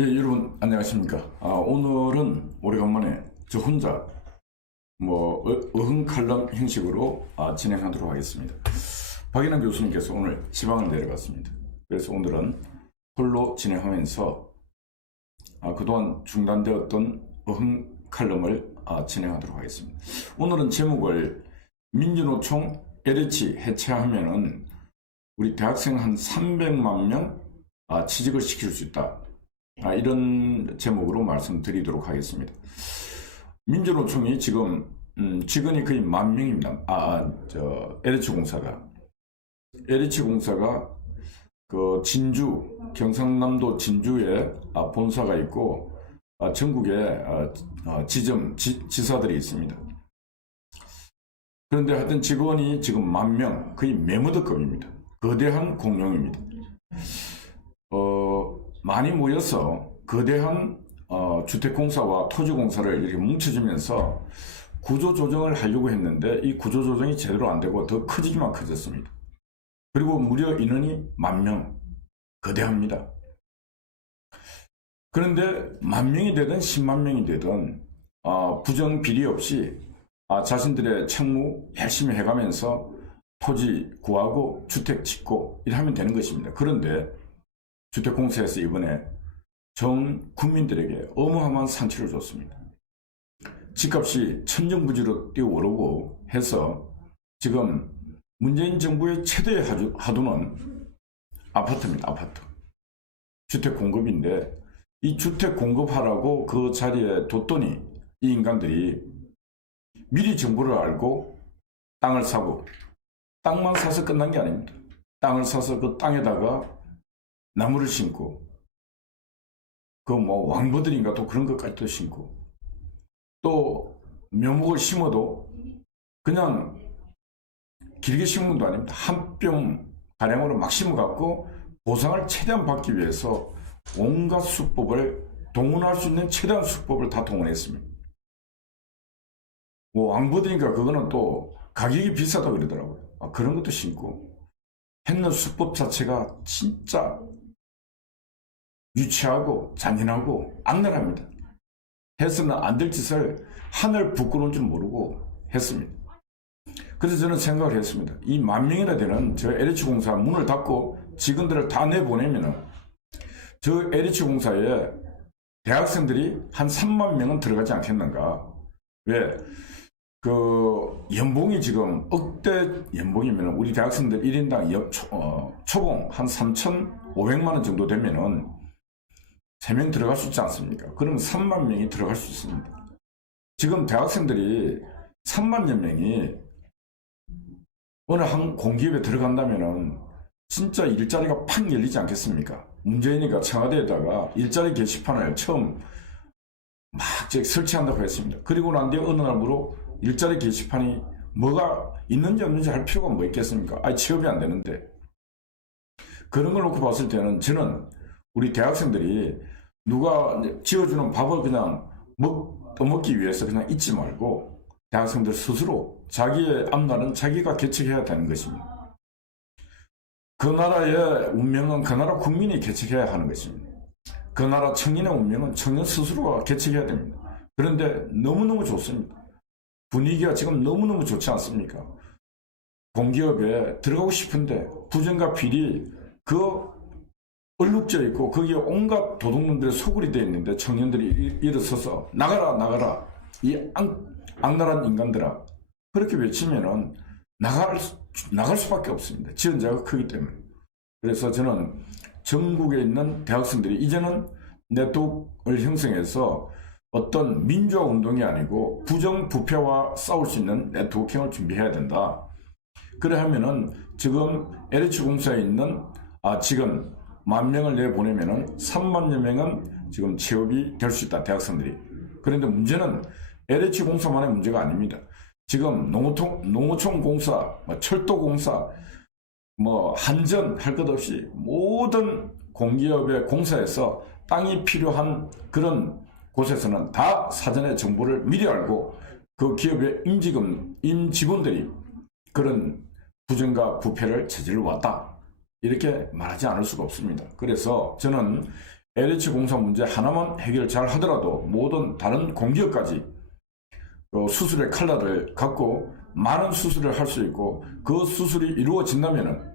예, 여러분 안녕하십니까. 오늘은 오래간만에 저 혼자 어흥 칼럼 형식으로 진행하도록 하겠습니다. 박인환 교수님께서 오늘 지방을 내려갔습니다. 그래서 오늘은 홀로 진행하면서 그동안 중단되었던 어흥 칼럼을 진행하도록 하겠습니다. 오늘은 제목을 민주노총 LH 해체하면은 우리 대학생 한 300만 명 취직을 시킬 수 있다. 이런 제목으로 말씀드리도록 하겠습니다. 민주노총이 지금 직원이 거의 10,000명입니다. LH공사가 그 진주, 경상남도 진주에 본사가 있고 전국에 지사들이 있습니다. 그런데 하여튼 직원이 지금 10,000명, 거의 메모드급입니다. 거대한 공룡입니다. 많이 모여서 거대한 주택공사와 토지공사를 이렇게 뭉쳐지면서 구조조정을 하려고 했는데 이 구조조정이 제대로 안 되고 더 커지기만 커졌습니다. 그리고 무려 인원이 10,000명, 거대합니다. 그런데 10,000명이 되든 10만 명이 되든 부정 비리 없이 자신들의 책무 열심히 해가면서 토지 구하고 주택 짓고 이러면 되는 것입니다. 그런데 주택공사에서 이번에 전 국민들에게 어마어마한 상처를 줬습니다. 집값이 천정부지로 뛰어오르고 해서 지금 문재인 정부의 최대의 하두는 아파트입니다. 아파트. 주택 공급인데 이 주택 공급하라고 그 자리에 뒀더니 이 인간들이 미리 정보를 알고 땅을 사고, 땅만 사서 끝난 게 아닙니다. 땅을 사서 그 땅에다가 나무를 심고 그 왕버들인가 또 그런 것까지 또 심고 또 묘목을 심어도 그냥 길게 심은 것도 아닙니다. 한 뼘 가량으로 막 심어갖고 보상을 최대한 받기 위해서 온갖 수법을 동원할 수 있는 최대한 수법을 다 동원했습니다. 왕버들인가 그거는 또 가격이 비싸다 그러더라고요. 그런 것도 심고 했는 수법 자체가 진짜 유치하고 잔인하고 악랄합니다. 해서는 안 될 짓을 하늘 부끄러운 줄 모르고 했습니다. 그래서 저는 생각을 했습니다. 이 10,000명이나 되는 저 LH공사 문을 닫고 직원들을 다 내보내면은 저 LH공사에 대학생들이 한 3만 명은 들어가지 않겠는가. 왜? 그 연봉이 지금 억대 연봉이면 우리 대학생들 1인당 초봉 한 3,500만 원 정도 되면은 3명 들어갈 수 있지 않습니까? 그러면 3만 명이 들어갈 수 있습니다. 지금 대학생들이 3만여 명이 어느 한 공기업에 들어간다면은 진짜 일자리가 팍 열리지 않겠습니까? 문재인이가 청와대에다가 일자리 게시판을 처음 막 설치한다고 했습니다. 그리고 난 뒤에 어느 날부로 일자리 게시판이 뭐가 있는지 없는지 할 필요가 뭐 있겠습니까? 취업이 안 되는데. 그런 걸 놓고 봤을 때는 저는 우리 대학생들이 누가 지어주는 밥을 그냥 떠먹기 위해서 그냥 잊지 말고 대학생들 스스로 자기의 앞날은 자기가 개척해야 되는 것입니다. 그 나라의 운명은 그 나라 국민이 개척해야 하는 것입니다. 그 나라 청년의 운명은 청년 스스로가 개척해야 됩니다. 그런데 너무너무 좋습니다. 분위기가 지금 너무너무 좋지 않습니까? 공기업에 들어가고 싶은데 부정과 비리 얼룩져 있고 거기에 온갖 도둑놈들의 소굴이 되어 있는데 청년들이 일어서서 나가라 이 악랄한 인간들아 그렇게 외치면은 나갈 수밖에 없습니다. 지원자가 크기 때문에. 그래서 저는 전국에 있는 대학생들이 이제는 네트워크를 형성해서 어떤 민주화 운동이 아니고 부정부패와 싸울 수 있는 네트워킹을 준비해야 된다. 그래 하면은 지금 LH공사에 있는 지금 10,000명을 내보내면은 3만여 명은 지금 취업이 될 수 있다, 대학생들이. 그런데 문제는 LH공사만의 문제가 아닙니다. 지금 농어촌공사, 철도공사, 한전 할 것 없이 모든 공기업의 공사에서 땅이 필요한 그런 곳에서는 다 사전에 정보를 미리 알고 그 기업의 임직원들이 그런 부정과 부패를 저질러 왔다. 이렇게 말하지 않을 수가 없습니다. 그래서 저는 LH공사 문제 하나만 해결 잘 하더라도 모든 다른 공기업까지 수술의 칼날을 갖고 많은 수술을 할 수 있고, 그 수술이 이루어진다면은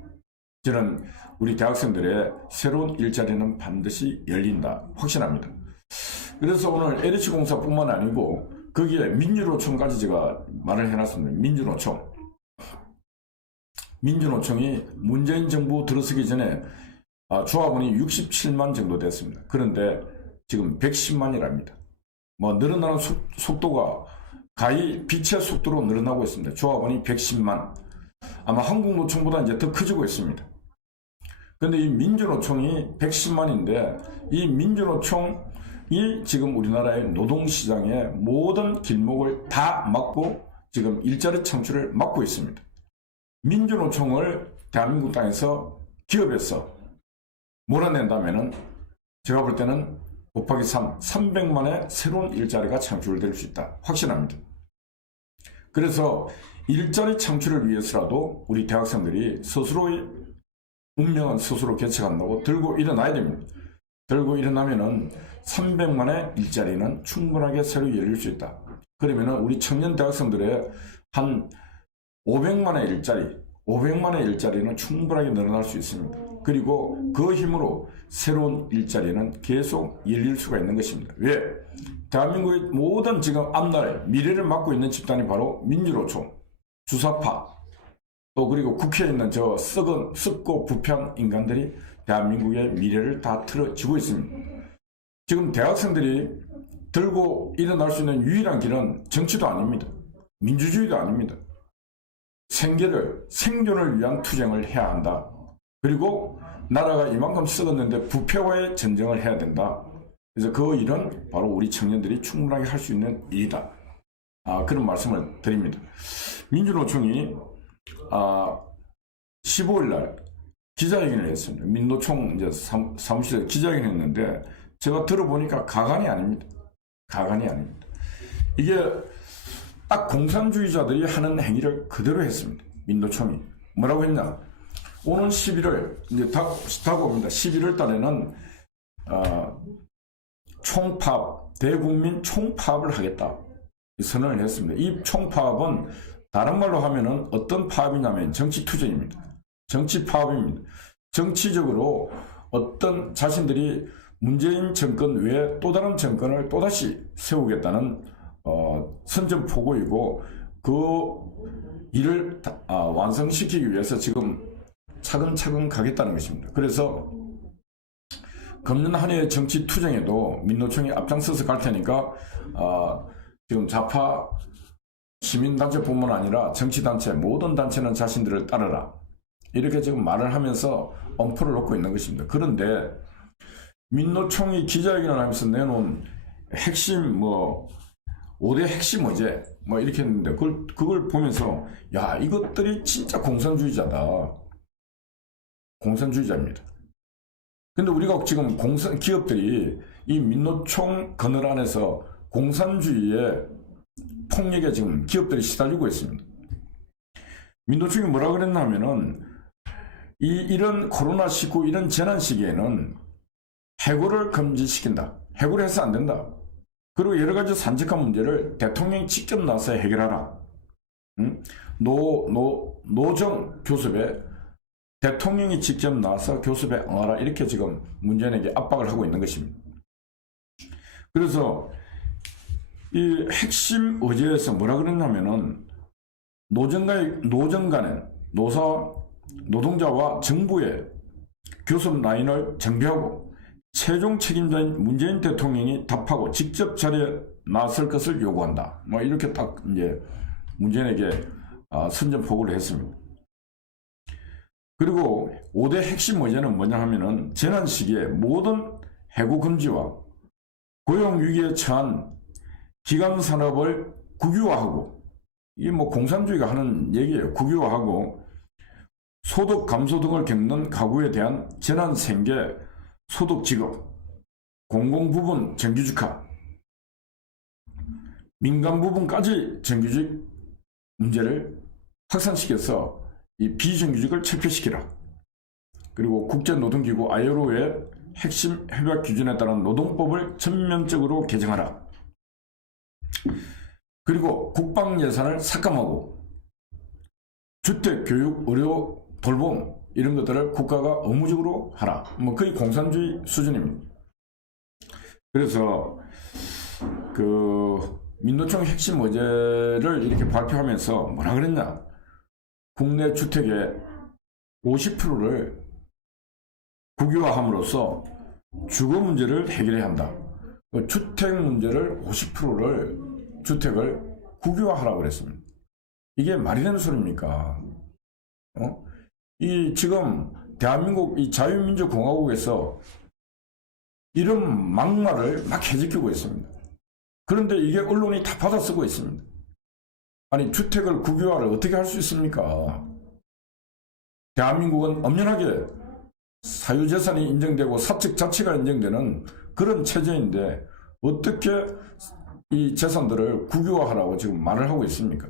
저는 우리 대학생들의 새로운 일자리는 반드시 열린다 확신합니다. 그래서 오늘 LH공사뿐만 아니고 거기에 민주노총까지 제가 말을 해놨습니다. 민주노총이 문재인 정부 들어서기 전에 조합원이 67만 정도 됐습니다. 그런데 지금 110만이랍니다. 뭐 늘어나는 속도가 가히 빛의 속도로 늘어나고 있습니다. 조합원이 110만. 아마 한국노총보다 이제 더 커지고 있습니다. 근데 이 민주노총이 110만인데 이 민주노총이 지금 우리나라의 노동시장의 모든 길목을 다 막고 지금 일자리 창출을 막고 있습니다. 민주노총을 대한민국 땅에서 기업에서 몰아낸다면은 제가 볼 때는 곱하기 300만의 새로운 일자리가 창출될 수 있다 확신합니다. 그래서 일자리 창출을 위해서라도 우리 대학생들이 스스로의 운명은 스스로 개척한다고 들고 일어나야 됩니다. 들고 일어나면은 300만의 일자리는 충분하게 새로 열릴 수 있다. 그러면은 우리 청년 대학생들의 한 500만의 일자리는 충분하게 늘어날 수 있습니다. 그리고 그 힘으로 새로운 일자리는 계속 열릴 수가 있는 것입니다. 왜? 대한민국의 모든 지금 앞날에 미래를 맡고 있는 집단이 바로 민주노총, 주사파, 또 그리고 국회에 있는 저 썩고 부패한 인간들이 대한민국의 미래를 다 틀어지고 있습니다. 지금 대학생들이 들고 일어날 수 있는 유일한 길은 정치도 아닙니다. 민주주의도 아닙니다. 생존을 위한 투쟁을 해야 한다. 그리고 나라가 이만큼 썩었는데 부패와의 전쟁을 해야 된다. 그래서 그 일은 바로 우리 청년들이 충분하게 할 수 있는 일이다. 그런 말씀을 드립니다. 민주노총이 15일 날 기자회견을 했습니다. 민노총 이제 사무실에 기자회견을 했는데 제가 들어보니까 가관이 아닙니다. 이게 딱 공산주의자들이 하는 행위를 그대로 했습니다. 민노총이 뭐라고 했냐? 오는 11월 이제 다가옵니다. 11월 달에는 대국민 총파업을 하겠다 선언을 했습니다. 이 총파업은 다른 말로 하면은 어떤 파업이냐면 정치투쟁입니다. 정치파업입니다. 정치적으로 어떤 자신들이 문재인 정권 외에 또 다른 정권을 또다시 세우겠다는 선전포고이고, 그 일을 완성시키기 위해서 지금 차근차근 가겠다는 것입니다. 그래서 금년 한 해의 정치 투쟁에도 민노총이 앞장서서 갈 테니까 지금 좌파 시민단체뿐만 아니라 정치단체 모든 단체는 자신들을 따르라, 이렇게 지금 말을 하면서 엄포를 놓고 있는 것입니다. 그런데 민노총이 기자회견을 하면서 내놓은 핵심 5대 핵심 의제 이렇게 했는데 그걸 보면서 야, 이것들이 진짜 공산주의자입니다. 근데 우리가 지금 기업들이 이 민노총 그늘 안에서 공산주의의 폭력에 지금 기업들이 시달리고 있습니다. 민노총이 뭐라 그랬나 하면은 이런 코로나19 이런 재난 시기에는 해고를 금지시킨다. 해고를 해서 안 된다. 그리고 여러 가지 산적한 문제를 대통령이 직접 나서 해결하라. 노정 교섭에 대통령이 직접 나서 교섭에 응하라, 이렇게 지금 문재인에게 압박을 하고 있는 것입니다. 그래서 이 핵심 의제에서 뭐라 그랬냐면은 노동자와 정부의 교섭 라인을 정비하고 최종 책임자인 문재인 대통령이 답하고 직접 자리에 나설 것을 요구한다. 이렇게 딱 이제 문재인에게 선전포고를 했습니다. 그리고 5대 핵심 의제는 뭐냐 하면은 재난 시기에 모든 해고 금지와 고용 위기에 처한 기간 산업을 국유화하고, 이게 공산주의가 하는 얘기예요. 국유화하고 소득 감소 등을 겪는 가구에 대한 재난 생계 소득 지급, 공공 부분 정규직화, 민간 부분까지 정규직 문제를 확산시켜서 이 비정규직을 철폐시키라. 그리고 국제노동기구 ILO의 핵심 협약 기준에 따른 노동법을 전면적으로 개정하라. 그리고 국방 예산을 삭감하고 주택, 교육, 의료, 돌봄 이런 것들을 국가가 의무적으로 하라. 뭐 거의 공산주의 수준입니다. 그래서 그 민노총 핵심 의제를 이렇게 발표하면서 뭐라 그랬냐? 국내 주택의 50%를 국유화함으로써 주거 문제를 해결해야 한다. 주택 문제를 50%를 주택을 국유화하라고 그랬습니다. 이게 말이 되는 소리입니까? 이 지금 대한민국 이 자유민주공화국에서 이런 막말을 막 해지키고 있습니다. 그런데 이게 언론이 다 받아쓰고 있습니다. 아니 주택을 국유화를 어떻게 할 수 있습니까? 대한민국은 엄연하게 사유재산이 인정되고 사적 자치가 인정되는 그런 체제인데 어떻게 이 재산들을 국유화하라고 지금 말을 하고 있습니까?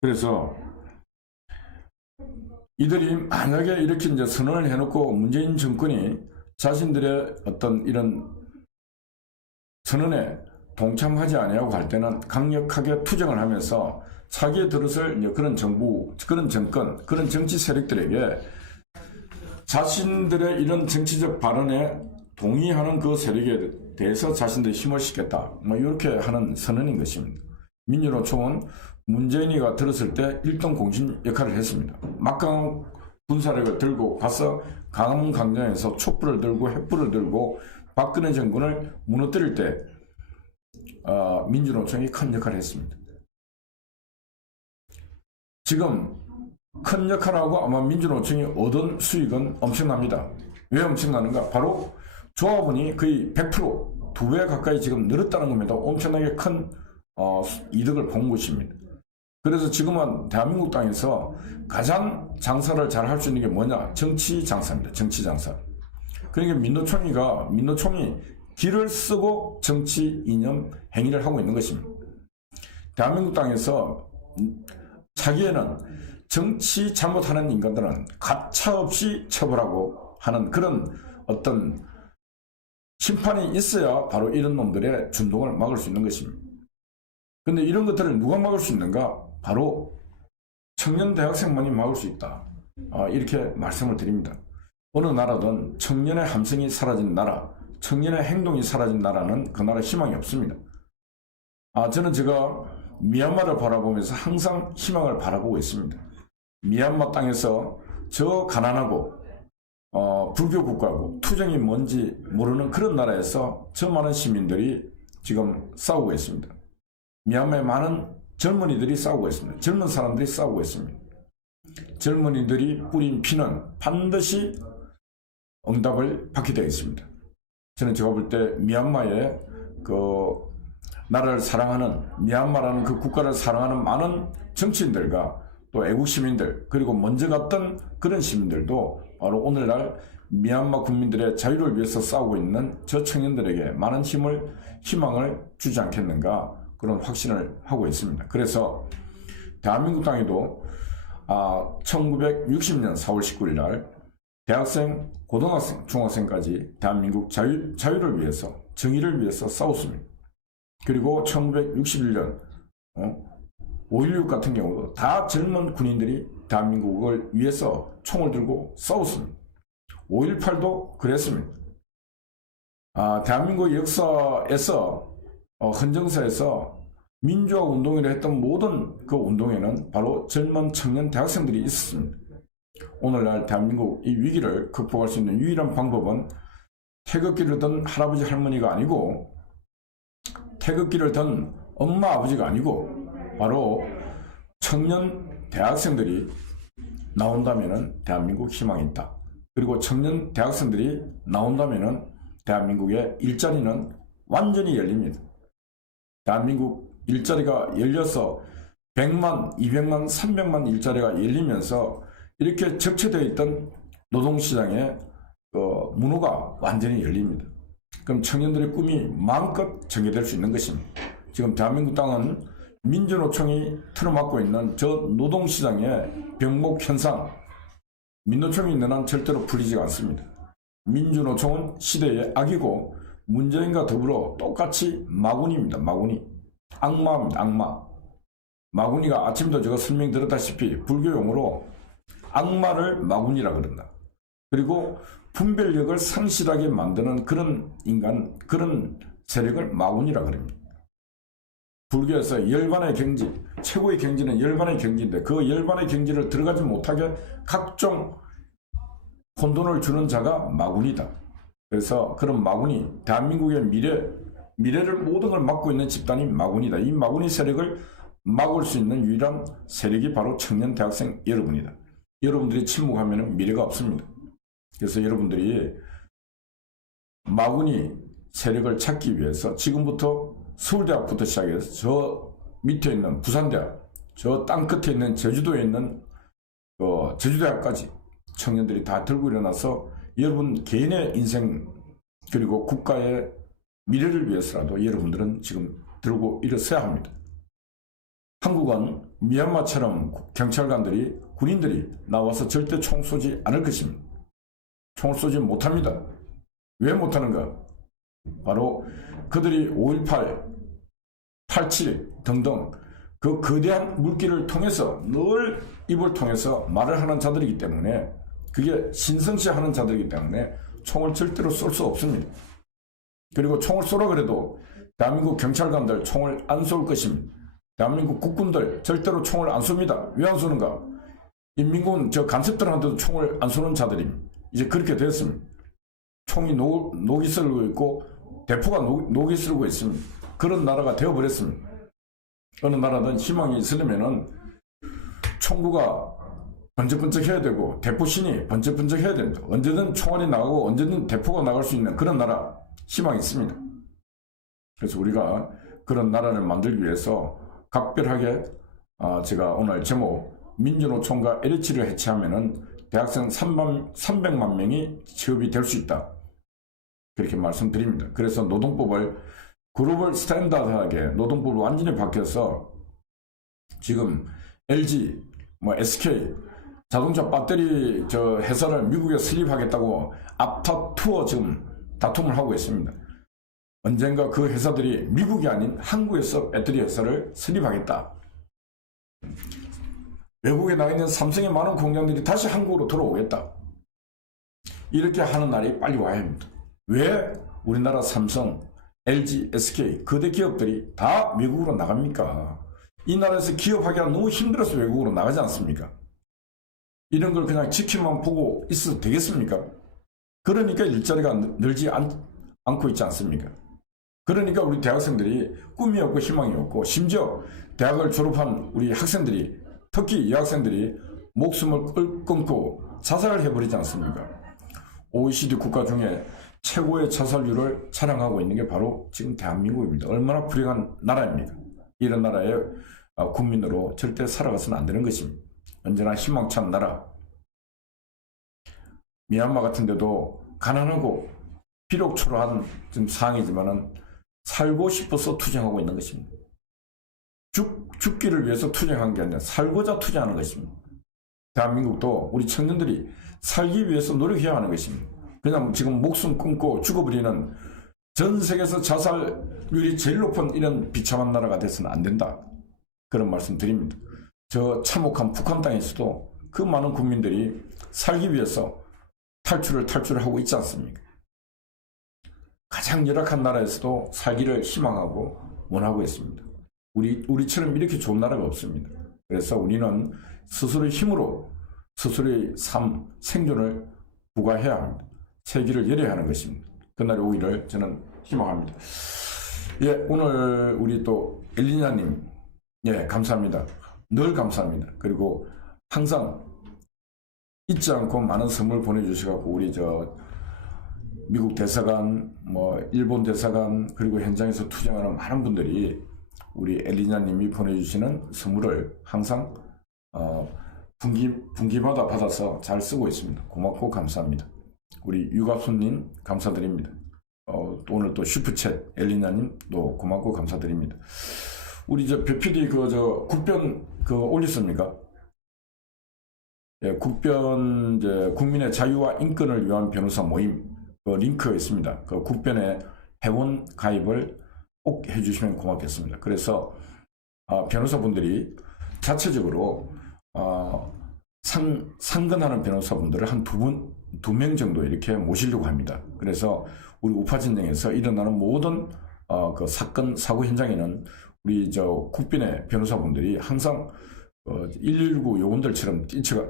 그래서 이들이 만약에 이렇게 이제 선언을 해놓고 문재인 정권이 자신들의 어떤 이런 선언에 동참하지 아니하고 할 때는 강력하게 투쟁을 하면서 차기에 들어설 그런 정부, 그런 정권, 그런 정치 세력들에게 자신들의 이런 정치적 발언에 동의하는 그 세력에 대해서 자신들이 힘을 싣겠다. 뭐 이렇게 하는 선언인 것입니다. 민주노총은 문재인이가 들었을 때 일등 공신 역할을 했습니다. 막강한 군사력을 들고 가서 강화문 광장에서 촛불을 들고 횃불을 들고 박근혜 정권을 무너뜨릴 때 민주노총이 큰 역할을 했습니다. 지금 큰 역할하고 아마 민주노총이 얻은 수익은 엄청납니다. 왜 엄청나는가? 바로 조합원이 거의 100% 2배 가까이 지금 늘었다는 겁니다. 엄청나게 큰 이득을 본 것입니다. 그래서 지금은 대한민국 땅에서 가장 장사를 잘 할 수 있는 게 뭐냐? 정치 장사입니다. 정치 장사. 그러니까 민노총이 길을 쓰고 정치 이념 행위를 하고 있는 것입니다. 대한민국 땅에서 자기에는 정치 잘못하는 인간들은 가차없이 처벌하고 하는 그런 어떤 심판이 있어야 바로 이런 놈들의 준동을 막을 수 있는 것입니다. 근데 이런 것들을 누가 막을 수 있는가? 바로 청년 대학생만이 막을 수 있다. 이렇게 말씀을 드립니다. 어느 나라든 청년의 함성이 사라진 나라, 청년의 행동이 사라진 나라는 그 나라 희망이 없습니다. 저는 제가 미얀마를 바라보면서 항상 희망을 바라보고 있습니다. 미얀마 땅에서 저 가난하고 불교 국가고 투쟁이 뭔지 모르는 그런 나라에서 저 많은 시민들이 지금 싸우고 있습니다. 미얀마의 많은 젊은이들이 싸우고 있습니다. 젊은 사람들이 싸우고 있습니다. 젊은이들이 뿌린 피는 반드시 응답을 받게 되겠습니다. 저는 제가 볼 때 미얀마의 그 나라를 사랑하는 미얀마라는 그 국가를 사랑하는 많은 정치인들과 또 애국 시민들 그리고 먼저 갔던 그런 시민들도 바로 오늘날 미얀마 국민들의 자유를 위해서 싸우고 있는 저 청년들에게 많은 희망을 주지 않겠는가 그런 확신을 하고 있습니다. 그래서 대한민국 땅에도 1960년 4월 19일 날 대학생, 고등학생, 중학생까지 대한민국 자유를 위해서 정의를 위해서 싸웠습니다. 그리고 1961년 5.16 같은 경우도 다 젊은 군인들이 대한민국을 위해서 총을 들고 싸웠습니다. 5.18도 그랬습니다. 대한민국 역사에서 헌정사에서 민주화 운동이라 했던 모든 그 운동에는 바로 젊은 청년 대학생들이 있었습니다. 오늘날 대한민국 이 위기를 극복할 수 있는 유일한 방법은 태극기를 든 할아버지 할머니가 아니고 태극기를 든 엄마 아버지가 아니고 바로 청년 대학생들이 나온다면 대한민국 희망이 있다. 그리고 청년 대학생들이 나온다면 대한민국의 일자리는 완전히 열립니다. 대한민국 일자리가 열려서 100만, 200만, 300만 일자리가 열리면서 이렇게 적체되어 있던 노동시장의 문호가 완전히 열립니다. 그럼 청년들의 꿈이 마음껏 전개될 수 있는 것입니다. 지금 대한민국 땅은 민주노총이 틀어막고 있는 저 노동시장의 병목 현상, 민노총이 있는 한 절대로 풀리지 않습니다. 민주노총은 시대의 악이고 문재인과 더불어 똑같이 마구니입니다. 마구니. 악마입니다. 악마. 마구니가 아침도 제가 설명드렸다시피 불교용어로 악마를 마구니라 그런다. 그리고 분별력을 상실하게 만드는 그런 인간, 그런 세력을 마구니라 그럽니다. 불교에서 열반의 경지, 최고의 경지는 열반의 경지인데 그 열반의 경지를 들어가지 못하게 각종 혼돈을 주는 자가 마구니다. 그래서 그런 마구니, 대한민국의 미래를 모든 걸 막고 있는 집단이 마구니다. 이 마구니 세력을 막을 수 있는 유일한 세력이 바로 청년 대학생 여러분이다. 여러분들이 침묵하면 미래가 없습니다. 그래서 여러분들이 마구니 세력을 찾기 위해서 지금부터 서울대학부터 시작해서 저 밑에 있는 부산대학, 저 땅끝에 있는 제주도에 있는 제주대학까지 청년들이 다 들고 일어나서 여러분 개인의 인생 그리고 국가의 미래를 위해서라도 여러분들은 지금 들고 일어서야 합니다. 한국은 미얀마처럼 경찰관들이 군인들이 나와서 절대 총 쏘지 않을 것입니다. 총을 쏘지 못합니다. 왜 못하는가? 바로 그들이 5.18, 87 등등 그 거대한 물길을 통해서 늘 입을 통해서 말을 하는 자들이기 때문에 그게 신성시하는 자들이기 때문에 총을 절대로 쏠 수 없습니다. 그리고 총을 쏘라 그래도 대한민국 경찰관들 총을 안 쏠 것입니다. 대한민국 국군들 절대로 총을 안 쏩니다. 왜 안 쏘는가? 인민군 간첩들한테도 총을 안 쏘는 자들입니다. 이제 그렇게 됐습니다. 총이 녹이 슬고 있고 대포가 녹이 슬고 있습니다. 그런 나라가 되어버렸습니다. 어느 나라든 희망이 있으려면은 총구가 번쩍번쩍 해야 되고 대포신이 번쩍번쩍 해야 됩니다. 언제든 총알이 나가고 언제든 대포가 나갈 수 있는 그런 나라 희망이 있습니다. 그래서 우리가 그런 나라를 만들기 위해서 각별하게 제가 오늘 제목 민주노총과 LH를 해체하면은 대학생 300만 명이 취업이 될 수 있다. 그렇게 말씀드립니다. 그래서 노동법을 글로벌 스탠다드하게 노동법을 완전히 바뀌어서 지금 LG, SK 자동차 배터리 회사를 미국에 설립하겠다고 앞다투어 지금 다툼을 하고 있습니다. 언젠가 그 회사들이 미국이 아닌 한국에서 배터리 회사를 설립하겠다. 외국에 나가 있는 삼성의 많은 공장들이 다시 한국으로 돌아오겠다. 이렇게 하는 날이 빨리 와야 합니다. 왜 우리나라 삼성, LG, SK 거대 기업들이 다 외국으로 나갑니까? 이 나라에서 기업하기가 너무 힘들어서 외국으로 나가지 않습니까? 이런 걸 그냥 지켜만 보고 있어도 되겠습니까? 그러니까 일자리가 늘지 않고 있지 않습니까? 그러니까 우리 대학생들이 꿈이 없고 희망이 없고 심지어 대학을 졸업한 우리 학생들이 특히 여학생들이 목숨을 끊고 자살을 해버리지 않습니까? OECD 국가 중에 최고의 자살률을 자랑하고 있는 게 바로 지금 대한민국입니다. 얼마나 불행한 나라입니까? 이런 나라의 국민으로 절대 살아가서는 안 되는 것입니다. 언제나 희망찬 나라. 미얀마 같은 데도 가난하고 비록 초라한 지금 상황이지만은 살고 싶어서 투쟁하고 있는 것입니다. 죽기를 위해서 투쟁한 게 아니라 살고자 투쟁하는 것입니다. 대한민국도 우리 청년들이 살기 위해서 노력해야 하는 것입니다. 그냥 지금 목숨 끊고 죽어버리는 전 세계에서 자살률이 제일 높은 이런 비참한 나라가 돼서는 안 된다. 그런 말씀 드립니다. 저 참혹한 북한 땅에서도 그 많은 국민들이 살기 위해서 탈출을 하고 있지 않습니까? 가장 열악한 나라에서도 살기를 희망하고 원하고 있습니다. 우리처럼 이렇게 좋은 나라가 없습니다. 그래서 우리는 스스로의 힘으로 스스로의 삶, 생존을 부과해야 합니다. 세기를 열어야 하는 것입니다. 그날이 오기를 저는 희망합니다. 예, 오늘 우리 또 엘리냐님, 예, 감사합니다. 늘 감사합니다. 그리고 항상 잊지 않고 많은 선물 보내주셔서 우리 미국 대사관, 일본 대사관, 그리고 현장에서 투쟁하는 많은 분들이 우리 엘리냐님이 보내주시는 선물을 항상 분기마다 받아서 잘 쓰고 있습니다. 고맙고 감사합니다. 우리 유갑손님 감사드립니다. 또 오늘 또 슈퍼챗 엘리냐님 또 고맙고 감사드립니다. 우리 배PD 국변 올렸습니까? 예, 국변 국민의 자유와 인권을 위한 변호사 모임 그 링크 있습니다. 그 국변의 회원 가입을 꼭 해주시면 고맙겠습니다. 그래서 변호사분들이 자체적으로 상근하는 변호사분들을 한 두 명 정도 이렇게 모시려고 합니다. 그래서 우리 우파 진영에서 일어나는 모든 그 사건 사고 현장에는 우리 국변의 변호사분들이 항상 119 요원들처럼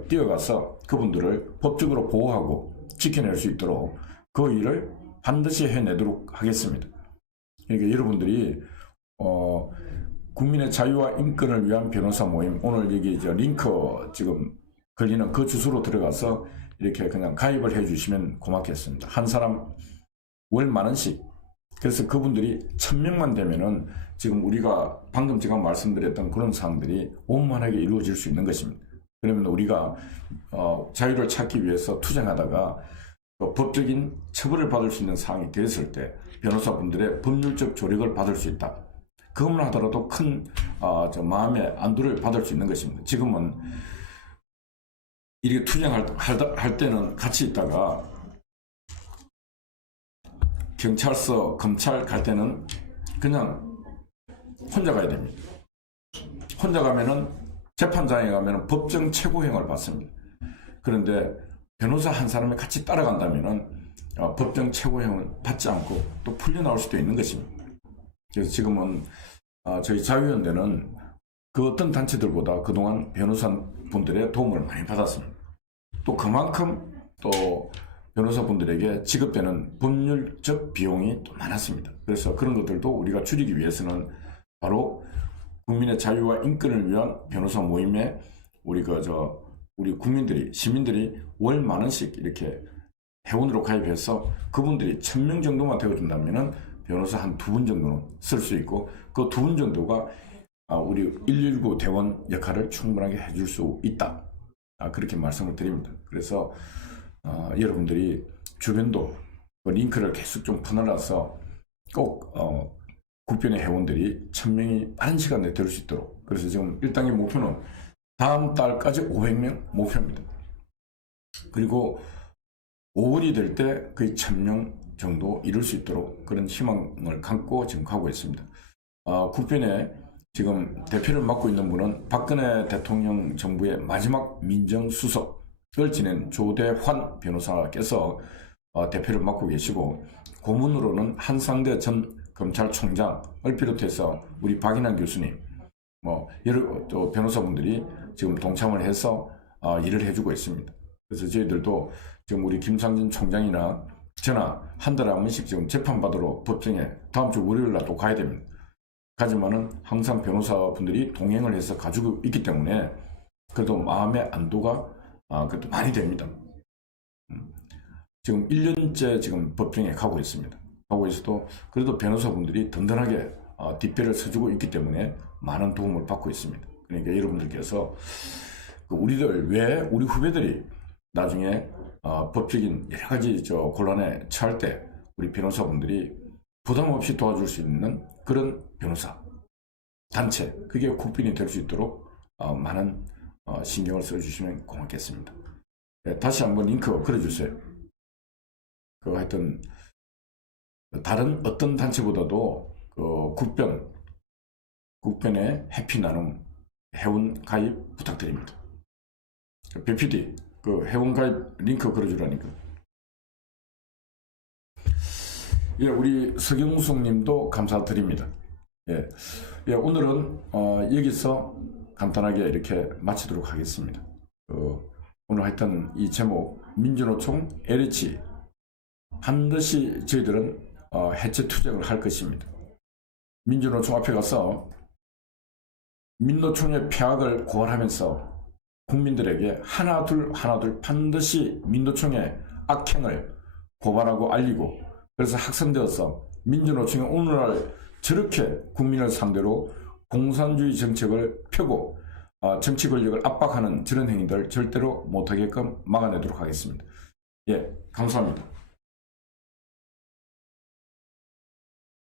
뛰어가서 그분들을 법적으로 보호하고 지켜낼 수 있도록 그 일을 반드시 해내도록 하겠습니다. 그러니까 여러분들이 국민의 자유와 인권을 위한 변호사 모임, 오늘 여기 링크 지금 걸리는 그 주소로 들어가서 이렇게 그냥 가입을 해주시면 고맙겠습니다. 한 사람 월 10,000원씩. 그래서 그분들이 1000명만 되면은 지금 우리가 방금 제가 말씀드렸던 그런 사항들이 원만하게 이루어질 수 있는 것입니다. 그러면 우리가 자유를 찾기 위해서 투쟁하다가 법적인 처벌을 받을 수 있는 상황이 됐을 때 변호사분들의 법률적 조력을 받을 수 있다. 그것만 하더라도 큰 마음의 안도를 받을 수 있는 것입니다. 지금은 이렇게 투쟁할 때는 같이 있다가 경찰서, 검찰 갈 때는 그냥 혼자 가야 됩니다. 혼자 가면은 재판장에 가면은 법정 최고형을 받습니다. 그런데 변호사 한 사람이 같이 따라간다면은 법정 최고형을 받지 않고 또 풀려나올 수도 있는 것입니다. 그래서 지금은 저희 자유연대는 그 어떤 단체들보다 그동안 변호사분들의 도움을 많이 받았습니다. 또 그만큼 또 변호사분들에게 지급되는 법률적 비용이 또 많았습니다. 그래서 그런 것들도 우리가 줄이기 위해서는 바로 국민의 자유와 인권을 위한 변호사 모임에 우리 국민들이, 시민들이 월 10,000원씩 이렇게 회원으로 가입해서 그분들이 1000명 정도만 되어준다면은 변호사 한 2분 정도는 쓸 수 있고 그 2분 정도가 우리 119 대원 역할을 충분하게 해줄 수 있다. 그렇게 말씀을 드립니다. 그래서 여러분들이 주변도 그 링크를 계속 좀 퍼날라서 꼭 국변의 회원들이 1000명이 빠른 시간 내에 될 수 있도록. 그래서 지금 1단계 목표는 다음 달까지 500명 목표입니다. 그리고 5월이 될 때 거의 1000명 정도 이룰 수 있도록 그런 희망을 갖고 지금 가고 있습니다. 국변에 지금 대표를 맡고 있는 분은 박근혜 대통령 정부의 마지막 민정수석을 지낸 조대환 변호사께서 대표를 맡고 계시고, 고문으로는 한상대 전 검찰총장을 비롯해서 우리 박인환 교수님, 여러 변호사분들이 지금 동참을 해서 일을 해주고 있습니다. 그래서 저희들도 지금 우리 김상진 총장이나 저나 한 달에 한 번씩 지금 재판받으러 법정에 다음 주 월요일날 또 가야 됩니다. 하지만은 항상 변호사분들이 동행을 해서 가지고 있기 때문에 그래도 마음의 안도가 그래도 많이 됩니다. 지금 1년째 지금 법정에 가고 있습니다. 가고 있어도 그래도 변호사분들이 든든하게 뒷배를 서주고 있기 때문에 많은 도움을 받고 있습니다. 그러니까 여러분들께서 우리 후배들이 나중에 법적인 여러 가지 곤란에 처할 때 우리 변호사분들이 부담 없이 도와줄 수 있는 그런 변호사 단체, 그게 국빈이 될 수 있도록 많은 신경을 써주시면 고맙겠습니다. 네, 다시 한번 링크 걸어주세요. 하여튼 다른 어떤 단체보다도 국변의 해피나눔 회원 가입 부탁드립니다. BPD 회원 가입 링크 걸어주라니까. 예, 우리 서경숙 님도 감사드립니다. 예, 오늘은 여기서 간단하게 이렇게 마치도록 하겠습니다. 오늘 하여튼 이 제목, 민주노총 LH 반드시 저희들은 해체 투쟁을 할 것입니다. 민주노총 앞에 가서 민노총의 폐악을 고발하면서 국민들에게 하나둘 반드시 민노총의 악행을 고발하고 알리고, 그래서 확산되어서 민주노총이 오늘날 저렇게 국민을 상대로 공산주의 정책을 펴고 정치 권력을 압박하는 저런 행위들 절대로 못하게끔 막아내도록 하겠습니다. 예, 감사합니다.